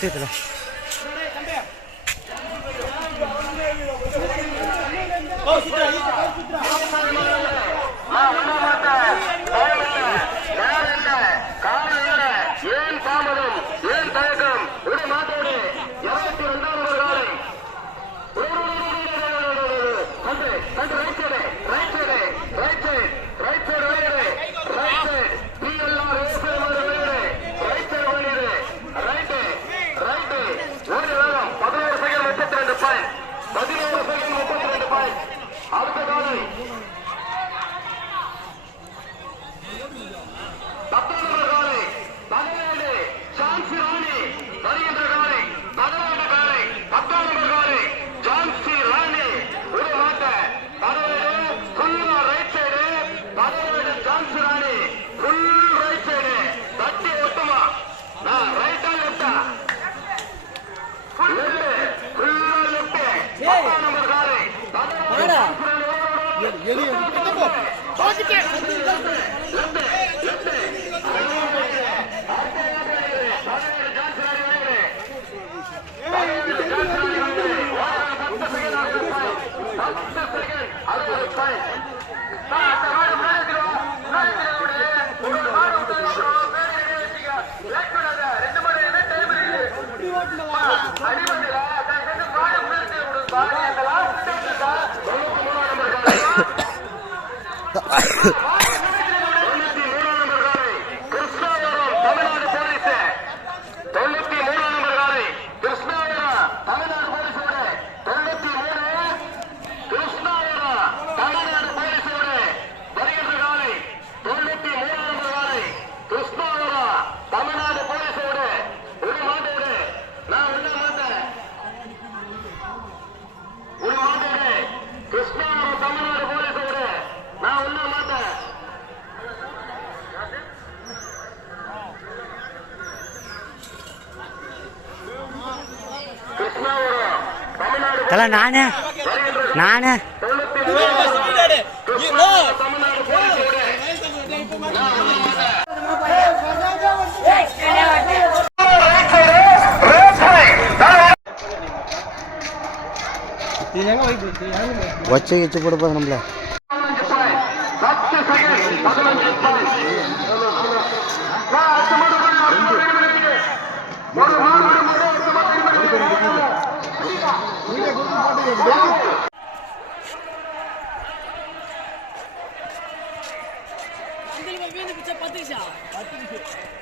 செட்டுல ஏன் தாமதம் ஏன் தயக்கம் ஒரு மாட்டோடு 22வது காலை அடுத்த காலை 10வது காலை 17 சான்சி ராணி வருகின்ற காலை 11 காலை 10வது காலை ஜான்சி ராணி ஒரு மாட்ட 17 ஃபுல்லா right side 17 Jhansi Rani full right side தட்டி ஒட்டுமா நான் ரைட்டா லெஃப்டா ஃபுல்லா லெஃப்ட் 10வது காலை 17 தல நானே வச்சு வச்சு போடுப்போம் நம்மள வீடு பிச்சை 10 நிமிஷம்